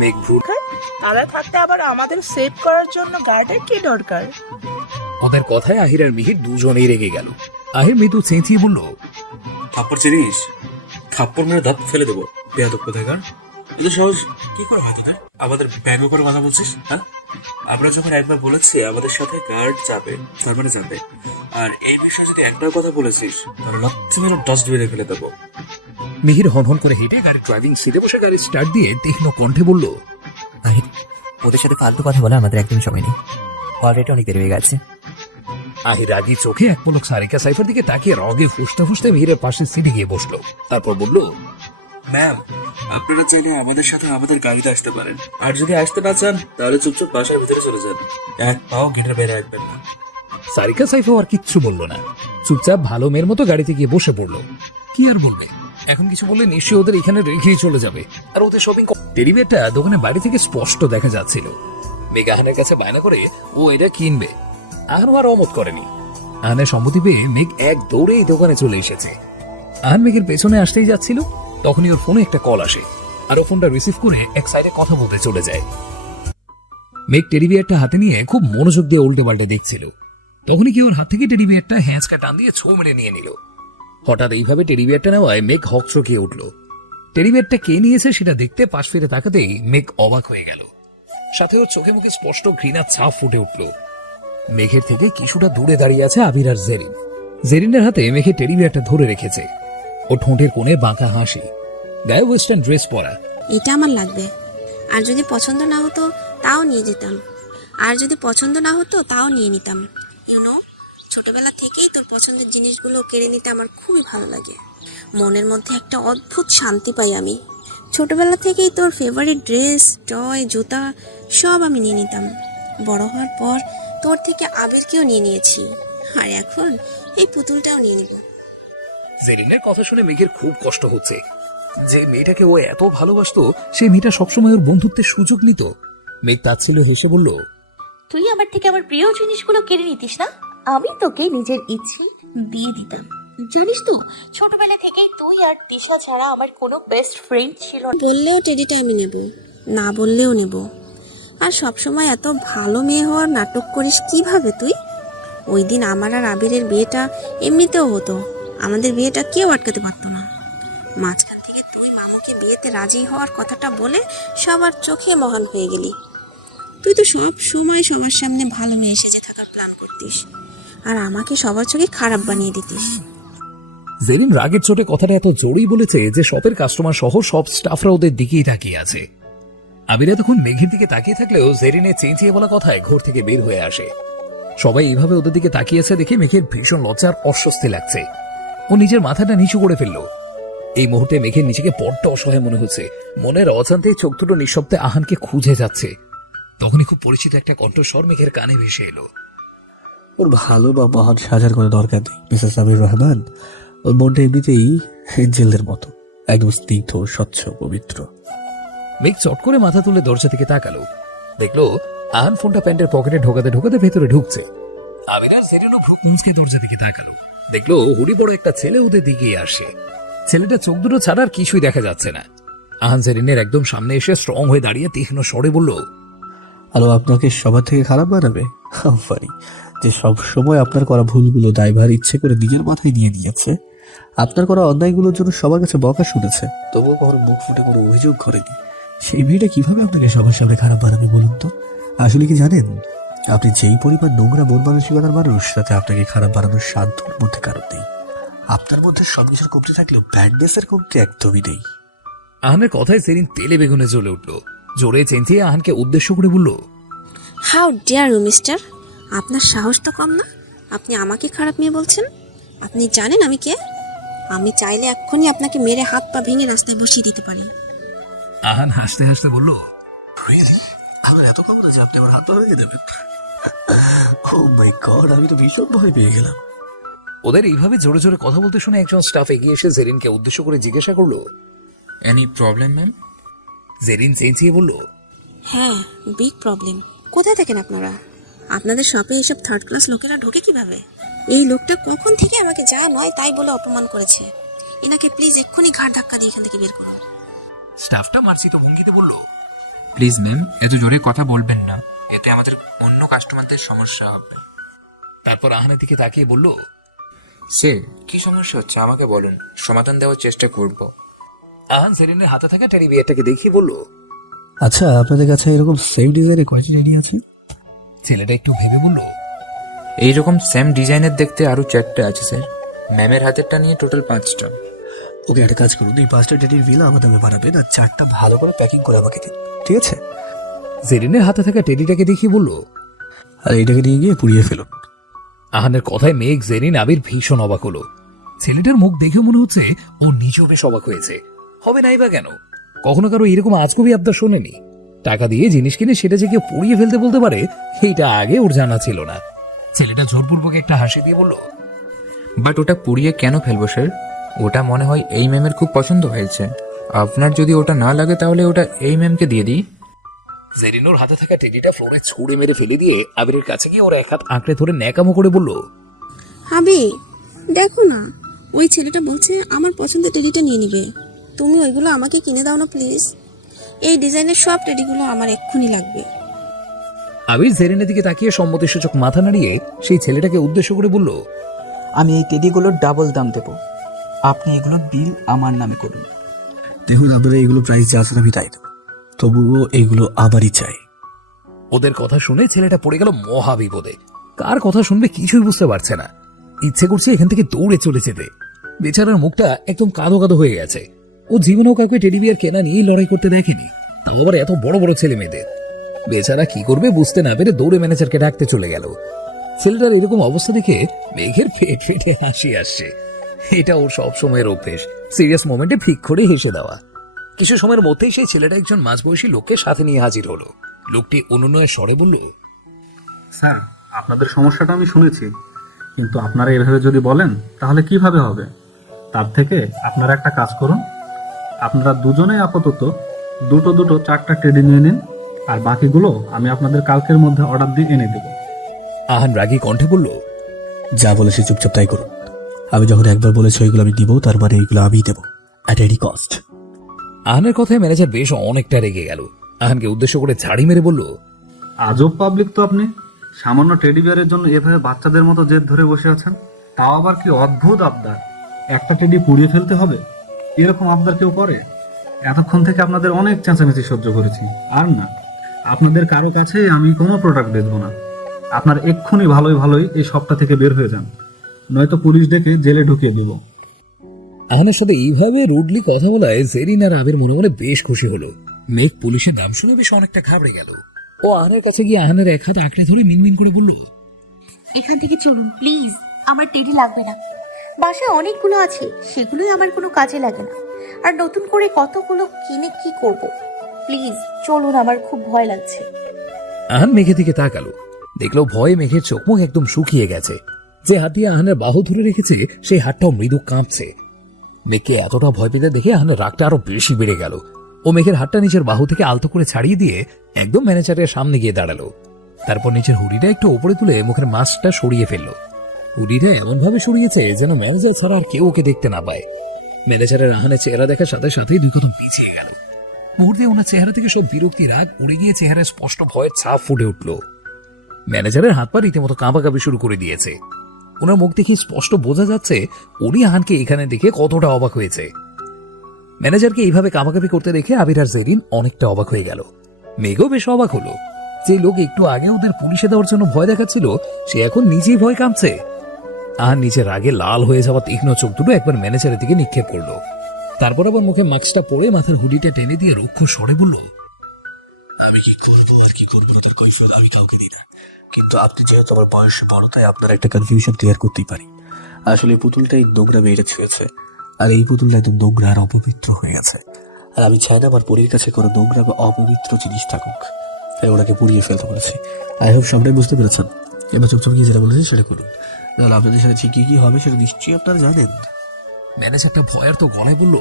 মেঘ ভ্রু। তারা থাকতে আবার আমাদের সেভ করার জন্য গার্ডের কি দরকার? ওদের কথায় আহির আর মিহির দুজনেই রেগে গেল। আহির মৃদু চেঁচিয়ে বলল, থাপ্পড় চিনিস? থাপ্পড় মেরে দাঁত ফেলে দেবো বেয়াদব কোথাকার। এত সহজ কি করে হয় তোদের? আমাদের ব্যঙ্গ করে কথা বলছিস? হ্যাঁ, আমরা যখন একবার বলেছি আমাদের সাথে গার্ড যাবে, তার মানে যাবে। আর এই বিষয়ে যদি একবার কথা বলেছিস তাহলে লাচ্ছি মেরে ডাস্টবিনে ফেলে দেবো। মিহির হনহন করে হেঁটে গাড়ির ড্রাইভিং সিটে বসে গাড়ি স্টার্ট দিয়ে তীক্ষ্ণ কণ্ঠে বলল, আহির, ওদের সাথে ফালতু কথা বলে আমাদের একদমই সময় নেই। অলরেডি অনেক দেরি হয়ে গেছে। আহির রাগী চোখে এক পলক সারিকা সাইফার দিকে তাকিয়ে রগে ফুসতে ফুসতে মিহিরের পাশে সিটে গিয়ে বসলো। তারপর বলল, ম্যাম, আপনারা চাইলে আমাদের সাথে আমাদের গাড়িতে আসতে পারেন, আর যদি আসতে না চান তাহলে চুপচাপ বাসার ভিতরে চলে যান। এক পাও গেটের বাইরে রাখবেন না। সারিকা সাইফাও আর কিচ্ছু বললো না, চুপচাপ ভালো মেয়ের মতো গাড়িতে গিয়ে বসে পড়লো। কি আর বলবে, এখন কিছু বললে নিশ্চয়ই ওদের এখানে রেখেই চলে যাবে। আর ওদের শপিং টেডি বিয়ারটা দোকানের বাড়ি থেকে স্পষ্ট দেখা যাচ্ছিল। মেঘ আহানের কাছে বায়না করে ও এটা কিনবে। আহানও আর অমত করেনি। আহানের সম্মতি পেয়ে মেঘ এক দৌড়ে এই দোকানে চলে এসেছে। আহান মেঘের পেছনে আসতেই যাচ্ছিল, তখনই ওর ফোনে একটা কল আসে, আর ও ফোনটা রিসিভ করে এক সাইডে কথা বলতে চলে যায়। মেঘ টেডি বিয়ারটা হাতে নিয়ে খুব মনোযোগ দিয়ে উল্টে পাল্টে দেখছিল। তখনই কি ওর হাত থেকে টেডি বিয়ারটা হ্যাঁচকা টান দিয়ে ছো মেরে নিয়ে নিল। হঠাৎ এইভাবে টেডি বিয়ারটা নেওয়ায় মেঘ হকচকিয়ে উঠল। টেডি বিয়ারটা কে নিয়েছে সেটা দেখতে পাশ ফিরে তাকাতেই মেঘ অবাক হয়ে গেল। সাথে ওর চোখে মুখে স্পষ্ট ঘৃণার ছাপ ফুটে উঠল। মেঘের থেকে কিছুটা দূরে দাঁড়িয়ে আছে আবির আর জেরিন। জেরিনের হাতে মেঘের টেডি বিয়ারটা ধরে রেখেছে। ও ঠোঁটের কোণে বাঁকা হাসি, গায়ে ওয়েস্টার্ন ড্রেস পরা। এটা আমার লাগবে, আর যদি পছন্দ না হতো তাও নিয়ে যেতাম, আর যদি পছন্দ না হতো তাও নিয়ে নিতাম। ইউনো, ছোটবেলা থেকেই তোর পছন্দের জিনিসগুলো কেড়ে নিতে আমার খুবই ভালো লাগে। মনের মধ্যে একটা অদ্ভুত শান্তি পাই আমি। ছোটবেলা থেকেই তোর ফেভারিট ড্রেস, টয়, জুতা সব আমি নিয়ে নিতাম। বড় হওয়ার পর তোর থেকে আবিরকেও নিয়ে নিয়েছি, আর এখন এই পুতুলটাও নিয়ে নিব। জেরিনের কথা শুনে মেঘের খুব কষ্ট হচ্ছে। যে মেয়েটাকে ও এত ভালোবাসতো সেই মেয়েটা সবসময় ওর বন্ধুত্বের সুযোগ নিত। মেঘ তাচ্ছিল্য হেসে বলল, তুই আমার থেকে আমার প্রিয় জিনিসগুলো কেড়ে নিতিস না, আমি তোকে নিজের ইচ্ছে দিয়ে দিতাম। জানিস তো, ছোটবেলা থেকেই তুই আর দিশা ছাড়া আমার কোনো বেস্ট ফ্রেন্ড ছিল না। বললেও টেডিটা আমি নেব, না বললেও নেব। আর সবসময় এত ভালো মেয়ে হওয়ার নাটক করিস কিভাবে তুই? ওই দিন আমার আর আবিরের বিয়েটা এমনিতেও হতো, আমাদের বিয়েটা কেউ আটকাতে পারতো না। মাঝখান থেকে তুই মামুকে বিয়েতে রাজি হওয়ার কথাটা বলে সবার চোখে মহান হয়ে গেলি। তুই তো সব সময় সবার সামনে ভালো মেয়ে সেজে থাকার প্ল্যান করতিস, আর আমাকে সবার চোখে খারাপ বানিয়ে দিতিস। জেরিন রাগের চোটে কথাটা এত জোরেই বলেছে যে শপের কাস্টমার সহ সব স্টাফরা ওদের দিকেই তাকিয়ে আছে। আবির এতক্ষণ মেঘের দিকে তাকিয়ে থাকলেও জেরিনের চেঁচিয়ে বলা কথায় ঘর থেকে বের হয়ে আসে। সবাই এইভাবে ওদের দিকে তাকিয়েছে দেখে মেঘের ভীষণ লজ্জার অস্বস্তি লাগছে। ও নিজের মাথাটা নিচু করে ফেলল। এই মুহূর্তে মেঘের নিজেকে বড্ড অসহায় মনে হচ্ছে। মনের অজান্তেই চোখ দুটো নিঃশব্দে আহানকে খুঁজে যাচ্ছে। তখনই খুব পরিচিত একটা কণ্ঠস্বর মেঘের কানে ভেসে এলো। ওর ভালো বা মহান সাজার কোনো দরকার নেই মিসেস আবির রহমান। ওর মনটা এমনিতেই এঞ্জেলদের মতো, একদম স্নিগ্ধ, স্বচ্ছ, পবিত্র। মেঘ চট করে মাথা তুলে দরজা থেকে তাকালো। দেখলো আহান ফোনটা প্যান্টের পকেটে ঢোকাতে ঢোকাতে ভেতরে ঢুকছে। আবির আর জেরিনও মুচকে দরজা দিকে তাকালো। দেখলো হুড়ি বড় একটা ছেলে ওদের দিকে আসে। ছেলেটা চোখ দুটো ছাড়া আর কিছুই দেখা যাচ্ছে না। আহান জেরিনের একদম সামনে এসে স্ট্রং হয়ে দাঁড়িয়ে তীক্ষ্ণ স্বরে বলল, আলো আপনাকে সবার থেকে খারাপ বানাবে? ফানি যে সব সময় আপনার করা ভুলগুলো দায়ভার ইচ্ছে করে নিজের মাথায় নিয়ে নিয়েছে, আপনার করা অন্যায়গুলোর জন্য সবার কাছে বকা শুনেছে, তবুও কখনো মুখ ফুটে কোনো অভিযোগ করেনি। সেই মেয়েটা কিভাবে আপনাকে সবার সামনে খারাপ বানাবে বলুন তো? আসলে কি জানেন, আপনি যেই পরিমাণ নোংরা মন মানসিকতার মানুষ, তাতে আপনাকে খারাপ বানানোর সাধ্যর মধ্যে কারণ নেই। আপনার মধ্যে সবকিছুর কমতে থাকলেও ব্যাডনেসের কমতে একদমই নেই। আহানের কথায় জেরিন তেলে বেগুনে জ্বলে উঠল। জোরে চেঁচিয়ে আহানকে উদ্দেশ্য করে বলল, হাউ ডিয়ার ইউ মিস্টার, আপনার সাহস তো কম না? আপনি আমাকে খারাপ মেয়ে বলছেন? আপনি জানেন আমি কে? আমি চাইলে এক্ষুনি আপনাকে মেরে হাত পা ভেঙে রাস্তায় বসিয়ে দিতে পারি। আহান হাসতে হাসতে বলল, আমার এত ক্ষমতা যে আপনি আমার হাত পা ভেঙে দেবেন? ও মাই গড, আমি তো ভীষণ ভয় পেয়ে গেলাম। ওদের এইভাবে জোরে জোরে কথা বলতে শুনে একজন স্টাফ এগিয়ে এসে জেরিনকে উদ্দেশ্য করে জিজ্ঞাসা করলো, এনি প্রবলেম ম্যাম? জেরিন চেঁচিয়ে বলল, হ্যাঁ, বিগ প্রবলেম। কোথায় থাকেন আপনারা? আপনাদের শপে এইসব থার্ড ক্লাস লোকেরা ঢোকে কিভাবে? এই লোকটা কখন থেকে আমাকে যা নয় তাই বলে অপমান করেছে। এনাকে প্লিজ এক্ষুনি ঘাড় ধাক্কা দিয়ে এখান থেকে বের করুন। স্টাফটা মার্জিত ভঙ্গিতে বলল, প্লিজ ম্যাম, এত জোরে কথা বলবেন না, এতে আমাদের অন্য কাস্টমারদের সমস্যা হবে। তারপর আহানের দিকে তাকিয়ে বলল, স্যার, কি সমস্যা হচ্ছে আমাকে বলুন, সমাধান দেওয়ার চেষ্টা করব। আহান সেরিনের হাতে থাকা টেডি বিয়ারটাকে দেখিয়ে বলল, আচ্ছা, আপনাদের কাছে এরকম সেম ডিজাইনের কয়টি টেডি আছে? ছেলেটা একটু ভেবে বলল, এইরকম সেম ডিজাইনের দেখতে আরো 4টা আছে স্যার, ম্যামের হাতেরটা নিয়ে টোটাল 5টা। ওকে, একটা কাজ করুন, এই 5টা টেডির বিল আমার নামে বানাবেন আর 4টা ভালো করে প্যাকিং করে আমাকে দিন, ঠিক আছে? সেরিনের হাতে থাকা টেডিটাকে দেখিয়ে বলল, আর এইটাকে নিয়ে গিয়ে পুড়িয়ে ফেলুন। আহানের কথায় মেঘ, জেরিন, আবির ভীষণ অবাক হলো। ছেলেটার মুখ দেখে মনে হচ্ছে ও নিজেও বেশ অবাক হয়েছে। হবে নাই বা কেন? কখনো কারো এরকম আজগুবি আবদার শোনেনি। টাকা দিয়ে জিনিস কিনে সেটা যে কেউ পুড়িয়ে ফেলতে বলতে পারে, এইটা আগে ওর জানা ছিল না। ছেলেটা জোরপূর্বক একটা হাসি দিয়ে বলল, বাট ওটা পুড়িয়ে কেন ফেলবো স্যার? ওটা মনে হয় এই ম্যামের খুব পছন্দ হয়েছে। আপনার যদি ওটা না লাগে তাহলে ওটা এই ম্যামকে দিয়ে দিই। জেরিন ওর হাতে থাকা টেডিটা ফ্লোরে ছুঁড়ে মেরে ফেলে দিয়ে আবিরের কাছে গিয়ে ওর এক হাত আঁকড়ে ধরে ন্যাকামো করে বলল, হাবি, দেখো না, ওই ছেলেটা বলছে আমার পছন্দের টেডিটা নিয়ে নিবে। তুমি ওইগুলো আমাকে কিনে দাও না প্লিজ। এই ডিজাইনের সব টেডিগুলো আমার এক্ষুনি লাগবে। আবির জেরিনের দিকে তাকিয়ে সম্মতিসূচক মাথা নাড়িয়ে সেই ছেলেটাকে উদ্দেশ্য করে বলল, আমি এই টেডিগুলোর ডাবল দাম দেব, আপনি এগুলোর বিল আমার নামে করুন। দেখুন, আপনারা এইগুলো প্রাইস যা আছে আমি তাই দেবো, তবুও এইগুলো আমারই চাই। ওদের কথা শুনে ছেলেটা পড়ে গেল মহা বিপদে। কার কথা শুনবে কিছুই বুঝতে পারছে না। ইচ্ছে করছে এখান থেকে দৌড়ে চলে যেতে। বেচারার মুখটা একদম কাঁদো কাঁদো হয়ে গেছে। ও জীবনেও কাউকে টেডি বিয়ার কেনা নিয়েই লড়াই করতে দেখেনি, তাও আবার এত বড় বড় ছেলে মেয়েদের। বেচারা কি করবে বুঝতে না পেরে দৌড়ে ম্যানেজারকে ডাকতে চলে গেল। ছেলেটার এরকম অবস্থা দেখে মেঘের পেট ফেটে হাসি আসছে। এটা ওর সব সময়ের অভ্যেস, সিরিয়াস মোমেন্টে ফিক করে হেসে দেওয়া। কিছু সময়ের মধ্যেই সেই ছেলেটা একজন মাঝবয়সী লোককে সাথে নিয়ে হাজির হলো। লোকটি অনুনয়ের স্বরে বলল, স্যার, আপনাদের সমস্যাটা আমি শুনেছি, কিন্তু আপনারা এভাবে যদি বলেন তাহলে কিভাবে হবে? তার থেকে আপনারা একটা কাজ করুন, আপনারা দুজনেই আপাতত দুটো 4টা টেডি নিয়ে নিন, আর বাকিগুলো আমি আপনাদের কালকের মধ্যে অর্ডার দিয়ে এনে দেব। আহান রাগী কণ্ঠে বলল, যা বলেছি চুপচাপ তাই করুন। আমি যখন একবার বলেছি ওইগুলো আমি দিব, তার মানে এইগুলো আমিই দেবো, অ্যাট এনি কস্ট। আহানের কথায় ম্যানেজার বেশ অনেকটা রেগে গেল। আহানকে উদ্দেশ্য করে ঝাড়ি মেরে বলল, আজব পাবলিক তো আপনি, সামান্য টেডি বিয়ারের জন্য এভাবে বাচ্চাদের মতো জেদ ধরে বসে আছেন। তাও আবার কি অদ্ভুত আবদার, একটা টেডি পুড়িয়ে ফেলতে হবে? এরকম আবদার কেউ করে? এতক্ষণ থেকে আপনাদের অনেক চেঁচামেচি সহ্য করেছি, আর না, আপনাদের কারো কাছে আমি কোনো প্রোডাক্ট বেচবো না। আপনার এক্ষুনি ভালোই এই সপ্তাহ থেকে বের হয়ে যান, নয়তো পুলিশ ডেকে জেলে ঢুকিয়ে দেব। আহানের সাথে এইভাবে রুডলি কথা বলায় জেরিন আর আবির মনে মনে বেশ খুশি হলো। মেঘ পুলিশের নাম শুনে বেশ অনেকটা ঘাবড়ে গেল। ও আহানের কাছে গিয়ে আহানের এক হাত আঁকড়ে ধরে মিনমিন করে বলল, এখান থেকে চলুন প্লিজ, আমার টেডি লাগবে না। বাসায় অনেকগুলো আছে, সেগুলোই আমার কোনো কাজে লাগে না। আর নতুন করে কতগুলো কিনে কি করব? প্লিজ চলুন, আমার খুব ভয় লাগছে। আহান মেঘের দিকে তাকালো, দেখলো ভয়ে মেঘের চোখ মুখ একদম শুকিয়ে গেছে। যে হাত দিয়ে আহানের বাহু ধরে রেখেছে সেই হাতটাও মৃদু কাঁপছে। মেঘকে এতটা ভয় পেতে দেখে আহানের রাগটা আরো বেশি বেড়ে গেল। ও মেঘের হাতটা নিজের বাহু থেকে আলতো করে ছাড়িয়ে দিয়ে একদম ম্যানেজারের সামনে গিয়ে দাঁড়ালো। তারপর নিজের হুডিটা একটু ওপরে তুলে মুখের মাস্কটা সরিয়ে ফেললো। হুডিটা এমন ভাবে সরিয়েছে যেন ম্যানেজার ছাড়া আর কেউ ওকে দেখতে না পায়। ম্যানেজারের আহানের চেহারা দেখার সাথে সাথেই দুই কদম পিছিয়ে গেল। মুহূর্তে ওনার চেহারা থেকে সব বিরক্তি রাগ উড়ে গিয়ে চেহারায় স্পষ্ট ভয়ের ছাপ ফুটে উঠল। ম্যানেজারের হাত পা রীতিমতো কাঁপাকাঁপি শুরু করে দিয়েছে। ওনার মুখ দেখে স্পষ্ট বোঝা যাচ্ছে উনি আহানকে এখানে দেখে কতটা অবাক হয়েছে। ম্যানেজারকে এইভাবে কাঁপাকাঁপি করতে দেখে আবির আর জেরিন অনেকটা অবাক হয়ে গেল। মেঘও বেশ অবাক হলো। যে লোক একটু আগে ওদের পুলিশে দেওয়ার জন্য ভয় দেখাচ্ছিল সে এখন নিজেই ভয় কাঁপছে। আহান নিজের রাগে লাল হয়ে যাওয়া তীক্ষ্ণ চোখ দুটো একবার ম্যানেজারের দিকে নিক্ষেপ করলো। তারপর আবার মুখে মাস্কটা পরে মাথার হুডিটা টেনে দিয়ে রুক্ষ স্বরে বলল, আমি কি করবো আর কি করবো তার কৈফিয়ত আমি কাউকে দিই না, কিন্তু আপনি যেহেতু আমার বয়সে বড় তাই আপনার একটা কনফিউশন ক্লিয়ার করতেই পারি। আসলে এই পুতুলটাই নোংরা মেয়েটা ছুঁয়েছে, আর এই পুতুলটা একদম নোংরা আর অপবিত্র হয়ে গেছে। আর আমি চাই না আমার পরীর কাছে কোনো নোংরা বা অপবিত্র জিনিস থাকুক, তাই ওনাকে পুড়িয়ে ফেলতে বলেছি। আই হোপ সবটাই বুঝতে পেরেছেন। এবার চুপচাপ গিয়ে যেটা বলেছি সেটা করুন, নাহলে আপনাদের সাথে কি কি হবে সেটা নিশ্চয়ই আপনারা জানেন। ম্যানেজারটা ভয়ার্ত গলায় বলল,